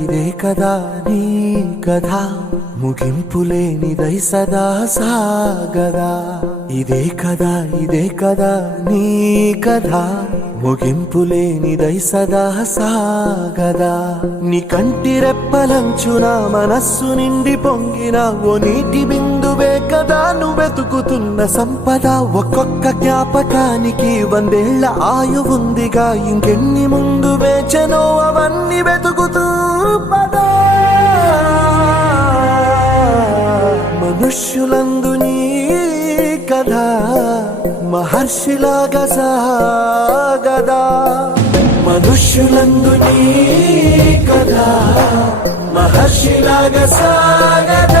ఇదే కదా నీ కథ, ముగింపులేనిదై సదా సాగదా. ఇదే కదా నీ కథ, ముగింపులేనిదై సదా సాగదా. నీ కంటి రెప్పలంచున మనస్సు నిండి పొంగిన ఓ నీటి బిందువే కదా నువ్వెతుకుతున్న సంపద. ఒక్కొక్క జ్ఞాపకానికి 100 ఏళ్ల ఆయువుందిగా, ఇంకెన్ని ముందు వేచనో అవన్నీ వెతుకుతూ పదా. మనుష్యులందు నీ కథ మహర్షిలాగా సాగదా. మనుష్యులందు నీ కథ మహర్షిలాగా సాగదా.